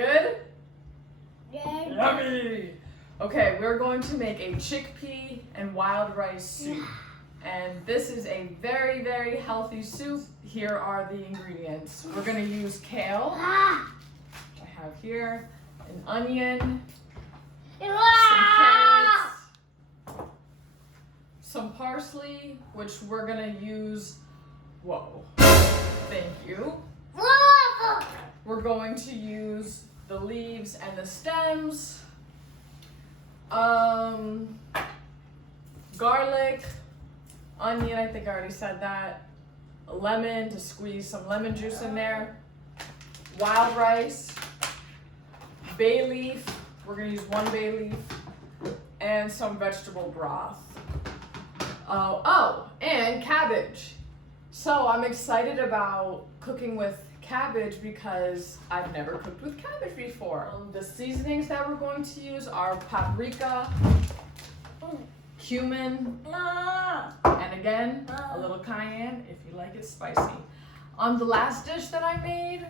good? Yummy! Okay, we're going to make a chickpea and wild rice soup. And this is a very, very healthy soup. Here are the ingredients. We're gonna use kale, which I have here, an onion, some carrots, some parsley, which we're gonna use, whoa, thank you. We're going to use the leaves and the stems, garlic, onion, I think I already said that, a lemon to squeeze some lemon juice in there, wild rice, bay leaf, we're gonna use 1 bay leaf, and some vegetable broth. And cabbage. So I'm excited about cooking with cabbage because I've never cooked with cabbage before. The seasonings that we're going to use are paprika, cumin, and again, a little cayenne if you like it spicy. On the last dish that I made,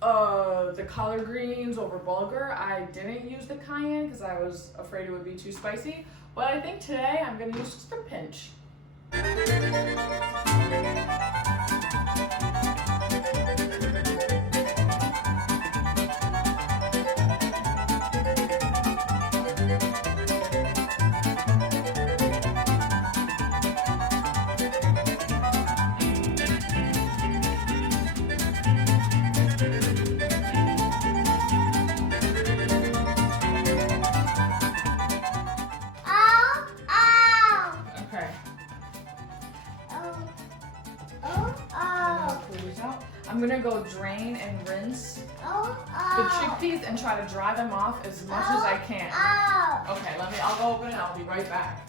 the collard greens over bulgur, I didn't use the cayenne because I was afraid it would be too spicy. But I think today I'm going to use just a pinch. I'm gonna go drain and rinse the chickpeas and try to dry them off as much as I can. Okay, I'll go open it and I'll be right back.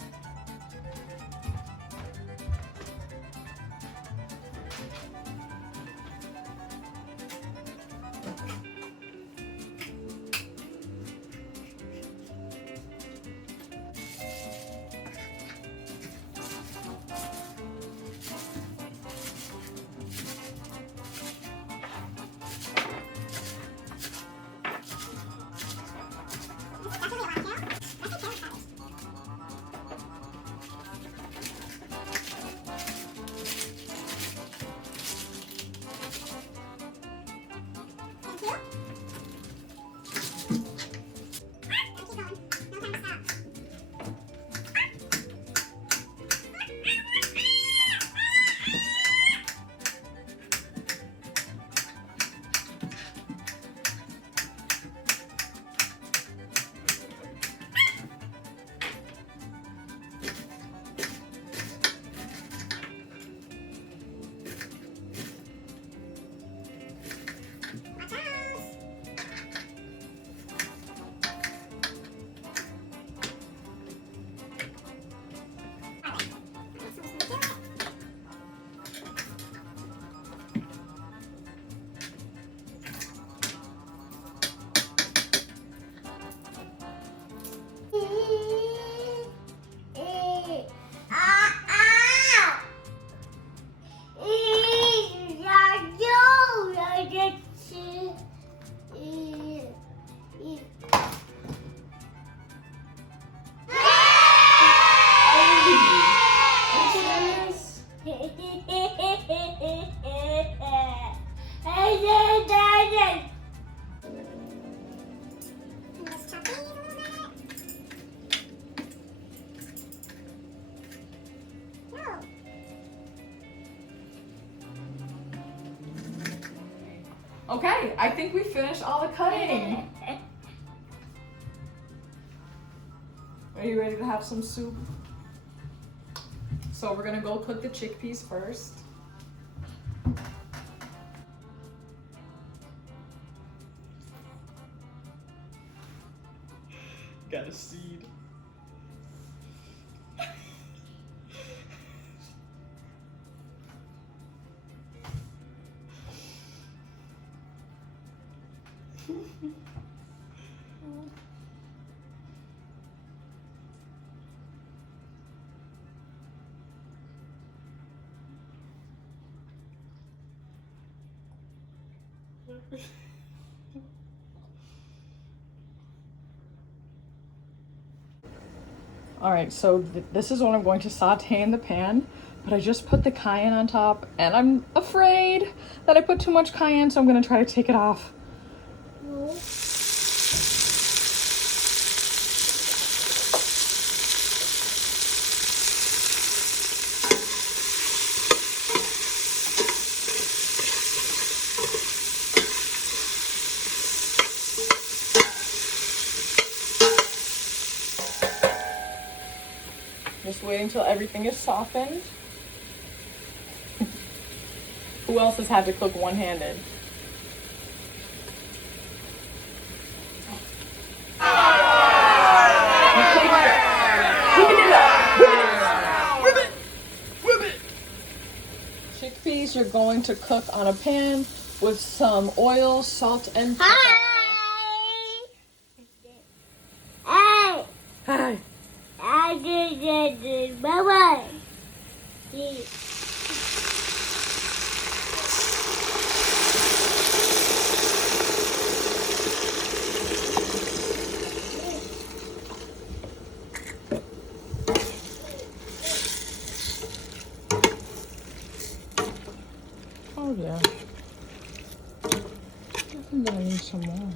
Okay, I think we finished all the cutting. Are you ready to have some soup? So we're gonna go cook the chickpeas first. Got a seed. All right, so this is what I'm going to saute in the pan, but I just put the cayenne on top and I'm afraid that I put too much cayenne, so I'm gonna try to take it off. No. Just wait until everything is softened. Who else has had to cook one-handed? Chickpeas you're going to cook on a pan with some oil, salt, and pepper. Hi. Hi. Bye-bye. Oh yeah. I think I need some more.